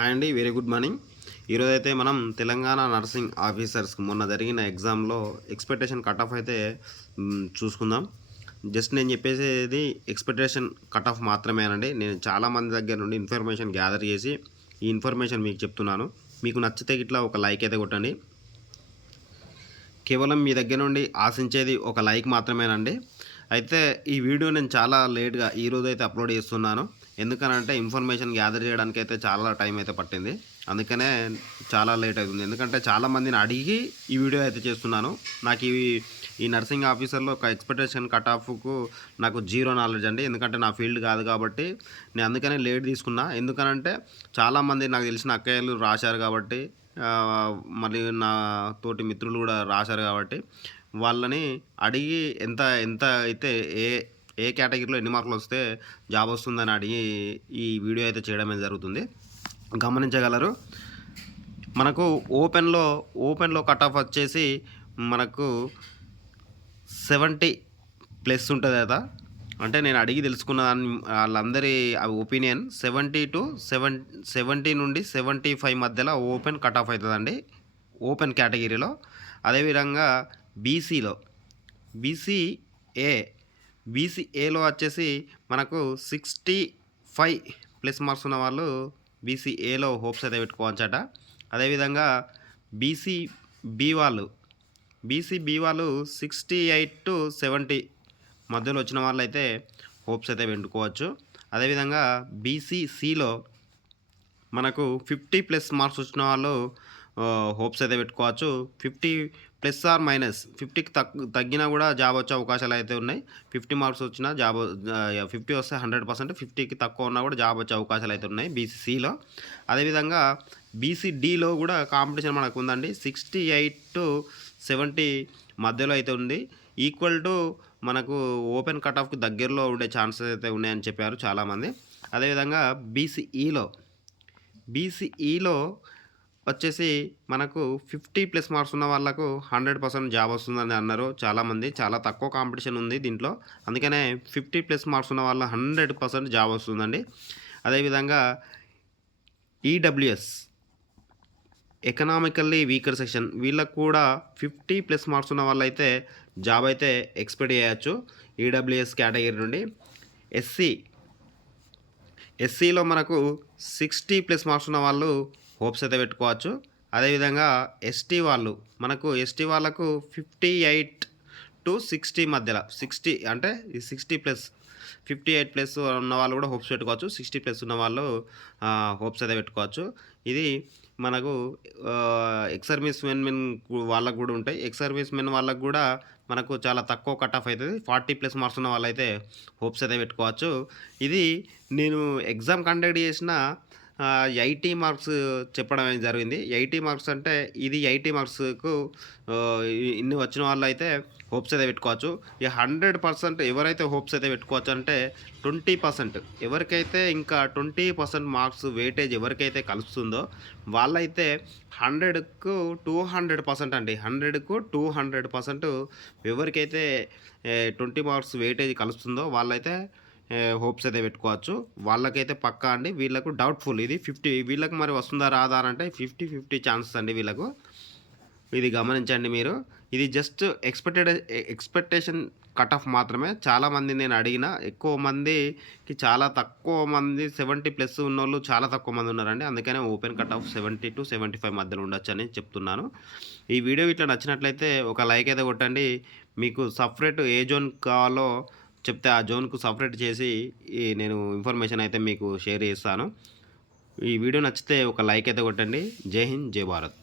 Hi అండి. Very good morning. ఈరోజైతే మనం తెలంగాణ నర్సింగ్ ఆఫీసర్స్కి మొన్న జరిగిన ఎగ్జామ్లో ఎక్స్పెక్టేషన్ కట్ ఆఫ్ అయితే చూసుకుందాం. జస్ట్ నేను చెప్పేది ఎక్స్పెక్టేషన్ కట్ ఆఫ్ మాత్రమేనండి. నేను చాలామంది దగ్గర నుండి ఇన్ఫర్మేషన్ గ్యాదర్ చేసి ఈ ఇన్ఫర్మేషన్ మీకు చెప్తున్నాను. మీకు నచ్చితే ఇట్లా ఒక లైక్ అయితే కొట్టండి. కేవలం మీ దగ్గర నుండి ఆశించేది ఒక లైక్ మాత్రమేనండి. అయితే ఈ వీడియో నేను చాలా లేట్గా ఈరోజు అయితే అప్లోడ్ చేస్తున్నాను. ఎందుకనంటే ఇన్ఫర్మేషన్ గ్యాదర్ చేయడానికైతే చాలా టైం అయితే పట్టింది. అందుకనే చాలా లేట్ అవుతుంది. ఎందుకంటే చాలామందిని అడిగి ఈ వీడియో అయితే చేస్తున్నాను. నాకు ఈ నర్సింగ్ ఆఫీసర్లో ఒక ఎక్స్పెక్టేషన్ కట్ ఆఫ్కు నాకు జీరో నాలెడ్జ్ అండి. ఎందుకంటే నా ఫీల్డ్ కాదు కాబట్టి నేను అందుకనే లేట్ తీసుకున్నా. ఎందుకనంటే చాలామంది నాకు తెలిసిన అక్కయ్యలు రాశారు కాబట్టి మళ్ళీ నా తోటి మిత్రులు కూడా రాశారు కాబట్టి వాళ్ళని అడిగి ఎంత ఎంత అయితే ఏ ఏ కేటగిరీలో ఎన్ని మార్కులు వస్తే జాబ్ వస్తుందని అడిగి ఈ వీడియో అయితే చేయడమే జరుగుతుంది. గమనించగలరు. మనకు ఓపెన్లో కట్ ఆఫ్ వచ్చేసి మనకు 70 ప్లస్ ఉంటుంది కదా. అంటే నేను అడిగి తెలుసుకున్న వాళ్ళందరి ఒపీనియన్ 70 నుండి 75 మధ్యలో ఓపెన్ కట్ ఆఫ్ అవుతుందండి ఓపెన్ కేటగిరీలో. అదేవిధంగా బీసీలో బీసీఏలో వచ్చేసి మనకు 65 ప్లస్ మార్క్స్ ఉన్న వాళ్ళు బీసీఏలో హోప్స్ అయితే పెట్టుకోవచ్చట. అదేవిధంగా బీసీబీ వాళ్ళు 68 to 70 మధ్యలో వచ్చిన వాళ్ళు అయితే హోప్స్ అయితే పెట్టుకోవచ్చు. అదేవిధంగా బీసీసీలో మనకు 50 ప్లస్ మార్క్స్ వచ్చిన వాళ్ళు హోప్స్ అయితే పెట్టుకోవచ్చు. 50 ప్లస్ ఆర్ మైనస్ 50కి తగ్గినా కూడా జాబ్ వచ్చే అవకాశాలు అయితే ఉన్నాయి. 50 మార్క్స్ వచ్చినా జాబ్ 50 వస్తే 100%, 50కి తక్కువ ఉన్నా కూడా జాబ్ వచ్చే అవకాశాలు అయితే ఉన్నాయి బీసీసీలో. అదేవిధంగా బీసీడీలో కూడా కాంపిటీషన్ మనకు ఉందండి. 68 to 70 మధ్యలో అయితే ఉంది. ఈక్వల్ టు మనకు ఓపెన్ కట్ ఆఫ్కి దగ్గరలో ఉండే ఛాన్సెస్ అయితే ఉన్నాయని చెప్పారు చాలామంది. అదేవిధంగా బీసీఈలో వచ్చేసి మనకు 50 ప్లస్ మార్క్స్ ఉన్న వాళ్ళకు 100% జాబ్ వస్తుందని అన్నారు చాలామంది. చాలా తక్కువ కాంపిటీషన్ ఉంది దీంట్లో. అందుకనే 50 ప్లస్ మార్క్స్ ఉన్న వాళ్ళ 100% జాబ్ వస్తుందండి. అదేవిధంగా ఈడబ్ల్యూఎస్ ఎకనామికల్లీ వీకర్ సెక్షన్ వీళ్ళకు కూడా 50 ప్లస్ మార్క్స్ ఉన్న వాళ్ళైతే జాబ్ అయితే ఎక్స్పెక్ట్ చేయవచ్చు ఈడబ్ల్యూఎస్ కేటగిరీ నుండి. ఎస్సీలో మనకు 60 ప్లస్ మార్క్స్ ఉన్న వాళ్ళు హోప్స్ అయితే పెట్టుకోవచ్చు. అదేవిధంగా ఎస్టీ వాళ్ళకు 58 to 60 మధ్యలో 60 అంటే 60 ప్లస్ 58 ప్లస్ ఉన్న వాళ్ళు కూడా హోప్స్ పెట్టుకోవచ్చు. 60 ప్లస్ ఉన్న వాళ్ళు హోప్స్ అయితే పెట్టుకోవచ్చు. ఇది మనకు ఎక్స్ సర్వీస్ మెన్ వాళ్ళకు కూడా ఉంటాయి. ఎక్స్ సర్వీస్ మెన్ వాళ్ళకు కూడా మనకు చాలా తక్కువ కట్ ఆఫ్ అవుతుంది. 40 ప్లస్ మార్క్స్ ఉన్న వాళ్ళైతే హోప్స్ అయితే పెట్టుకోవచ్చు. ఇది నేను ఎగ్జామ్ కండక్ట్ చేసిన 80 మార్క్స్ చెప్పడం జరిగింది. 80 మార్క్స్ అంటే ఇది 80 మార్క్స్కు ఇన్ని వచ్చిన వాళ్ళు అయితే హోప్స్ అయితే పెట్టుకోవచ్చు. ఈ 100% ఎవరైతే హోప్స్ అయితే పెట్టుకోవచ్చు అంటే 20% ఎవరికైతే ఇంకా 20% మార్క్స్ వెయిటేజ్ ఎవరికైతే కలుస్తుందో వాళ్ళైతే 100కు 200% అండి. 100కు 200% ఎవరికైతే 20 మార్క్స్ వెయిటేజ్ కలుస్తుందో వాళ్ళైతే హోప్స్ అయితే పెట్టుకోవచ్చు. వాళ్ళకైతే పక్కా అండి. వీళ్ళకు డౌట్ఫుల్. ఇది 50 వీళ్ళకి మరి వస్తుందా రాదా అంటే 50-50 ఛాన్సెస్ అండి వీళ్ళకు. ఇది గమనించండి మీరు. ఇది జస్ట్ ఎక్స్పెక్టేషన్ కట్ ఆఫ్ మాత్రమే. చాలామంది నేను అడిగిన ఎక్కువ మందికి చాలా తక్కువ మంది 70 ప్లస్ ఉన్నోళ్ళు చాలా తక్కువ మంది ఉన్నారండి. అందుకనే ఓపెన్ కట్ ఆఫ్ 70 to 75 మధ్యలో ఉండొచ్చు అని చెప్తున్నాను. ఈ వీడియో ఇట్లా నచ్చినట్లయితే ఒక లైక్ అయితే కొట్టండి. మీకు సపరేట్ ఏ జోన్ కావాలో చెప్తే ఆ జోన్కు సపరేట్ చేసి నేను ఇన్ఫర్మేషన్ అయితే మీకు షేర్ చేస్తాను. ఈ వీడియో నచ్చితే ఒక లైక్ అయితే కొట్టండి. జై హింద్, జై భారత్.